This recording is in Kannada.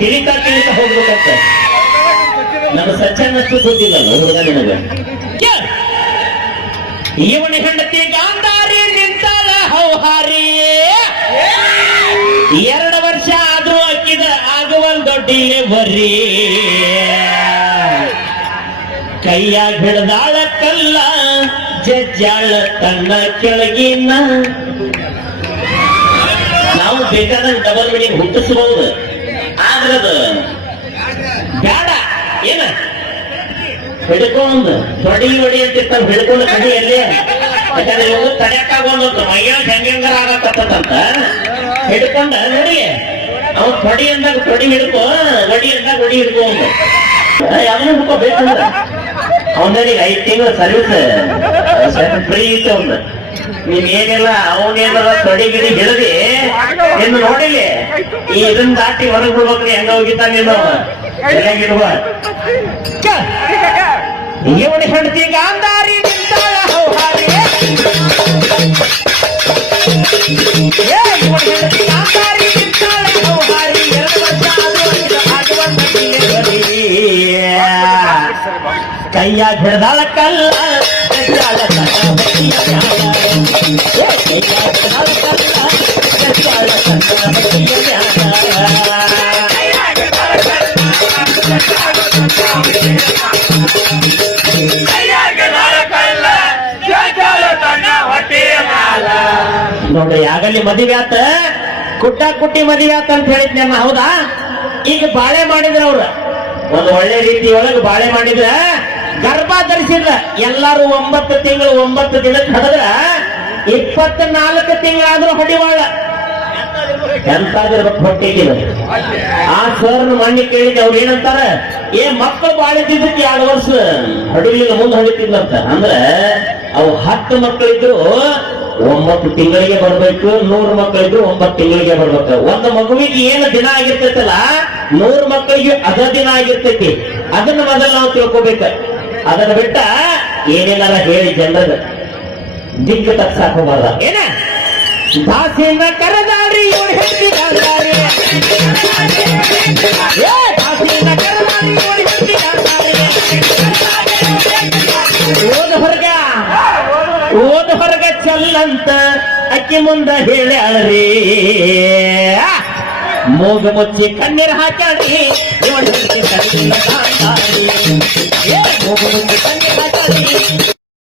ತಿಳಿತಾ ಹೋಗ್ಬೇಕಂತ ನಮ್ಮ ಸಚ್ಚನಷ್ಟು ಗೊತ್ತಿಲ್ಲ ಹುಡುಗ ನಿನಗ ಇವನ ಹೆಂಡತಿ ಗಾಂಧಾರಿ ನಿಂತಾಳ ಹೌಹಾರಿ 2 ವರ್ಷ ಆದ್ರೂ ಅಕ್ಕಿದ ಆಗುವಲ್ ದೊಡ್ಡಿಲೆವರಿ ಕೈಯಾಗ ಹಿಡ್ದಾಳ ಕಲ್ಲ ಜಜ್ಜಾಳ ತನ್ನ ಕೆಳಗಿನ ನಾವು ಬೇಕಾದಂಗ ಡಬಲ್ ಮೀನಿಂಗ್ ಹುಟ್ಟಿಸಬಹುದು ಆದ್ರದು ಬೇಡ ಏನ ಹಿಡ್ಕೊಂಡು ತೊಡಿ ಹೊಡಿ ಅಂತಿರ್ತಾವ ಹಿಡ್ಕೊಂಡು ಕಡಿಯಲ್ಲಿ ಯಾಕಂದ್ರೆ ಇವಾಗ ತಡೆಯಕ್ಕಾಗೋದು ಮೈಯ ಹೆಂಗಾರ ಆಗತ್ತಂತ ಹಿಡ್ಕೊಂಡ ನೋಡಿ ಅವ್ನು ತೊಡಿ ಅಂದಾಗ ತೊಡಿ ಹಿಡ್ಕೊ ಒಡಿ ಅಂದಾಗ ಒಡಿ ಹಿಡ್ಕೊ ಒಂದು ಯಾವನು ಹಿಡ್ಕೋಬೇಕಂದ್ರ ಅವನಿಗೆ 5 ತಿಂಗಳು ಸರ್ವಿಸ್ ಫ್ರೀ ಇತ್ತು ಅವ್ನು ನೀನ್ ಏನಿಲ್ಲ ಅವನೇನಾರ ತೊಡಿ ಗಿಡಿ ಹಿಡಿದಿ ಎಂದು ನೋಡಿಲಿ ಈ ಇದನ್ನ ದಾಟಿ ಹೊರಗೆ ಬಿಡ್ಬೇಕ್ರಿ ಹೆಂಗ ಹೋಗಿದ್ದ ನೀನು ಇಡುವ ಇವನ ಹೆಂಡತಿ ಗಾಂಧಾರಿ ನಿಂತಾಳ ಹೌಹಾರಿ ಇವನ ಹೆಂಡತಿ ಗಾಂಧಾರಿ ನಿಂತಾಳ ಹೌಹಾರಿ 2 ವರ್ಷ ಕೈಯಾಗ ಹಿಡ್ದಾಳ ಕಲ್ಲ ನೋಡ್ರಿ ಆಗಲ್ಲಿ ಮದುವೆ ಆತ ಕುಟ್ಟ ಕುಟ್ಟಿ ಮದುವೆ ಆತ ಅಂತ ಹೇಳಿದ್ನ ಹೌದಾ ಈಗ ಬಾಳೆ ಮಾಡಿದ್ರ ಅವ್ರ ಒಂದು ಒಳ್ಳೆ ರೀತಿ ಒಳಗೆ ಬಾಳೆ ಮಾಡಿದ್ರ ಗರ್ಭ ಧರಿಸಿದ್ರ ಎಲ್ಲಾರು 9 ತಿಂಗಳು 9 ದಿನಕ್ಕೆ ಹಡದ್ರ 24 ತಿಂಗಳಾದ್ರೂ ಹೊಡಿವಾಳ ಎಂತಾದಿರ್ಬೇಕು ಹೊಟ್ಟೆಗೆ ಆ ಸರ್ನ ಮಣ್ಣಿ ಕೇಳಿದ್ದೆ ಅವ್ರು ಏನಂತಾರ ಮಕ್ಕಳು ಬಾಳಿದ್ದಕ್ಕೆ 2 ವರ್ಷ ಹೊಡಿಲಿಲ್ಲ ಮುಂದೆ ಹೊಡಿತಿದ್ಲಂತ ಅಂದ್ರೆ ಅವು 10 ಮಕ್ಕಳಿದ್ರು 9 ತಿಂಗಳಿಗೆ ಬರ್ಬೇಕು 100 ಮಕ್ಕಳಿದ್ರು 9 ತಿಂಗಳಿಗೆ ಬರ್ಬೇಕು ಒಂದು ಮಗುವಿಗೆ ಏನು ದಿನ ಆಗಿರ್ತೈತಲ್ಲ 100 ಮಕ್ಕಳಿಗೆ ಅದ ದಿನ ಆಗಿರ್ತೈತಿ ಅದನ್ನ ಮೊದಲು ನಾವು ತಿಳ್ಕೊಬೇಕ ಅದನ್ನ ಬಿಟ್ಟ ಏನೇನಾರ ಹೇಳಿ ಜನರ ದಿಕ್ಕು ತಪ್ಸಾಕ ಹೋಗಬಾರ್ದ ಏನ ದಾಸಿನ ಕರೆದಾರಿ ಇವ್ರು ಹೇಳ್ತಿದ್ದಾರೆ ಓದ ಹೊರಗ ಚಲ್ಲಂತ ಅಕ್ಕಿ ಮುಂದ ಹೇಳ್ಯಾಳ್ರಿ ಮೂಗ ಮುಚ್ಚಿ ಕಣ್ಣೀರ್ ಹಾಕ್ಯಾಳ್ರಿ ಮೂಗು ಮುಚ್ಚಿ ಕಣ್ಣೀರ್ ಹಾಕ್ಯಾಳ್ರಿ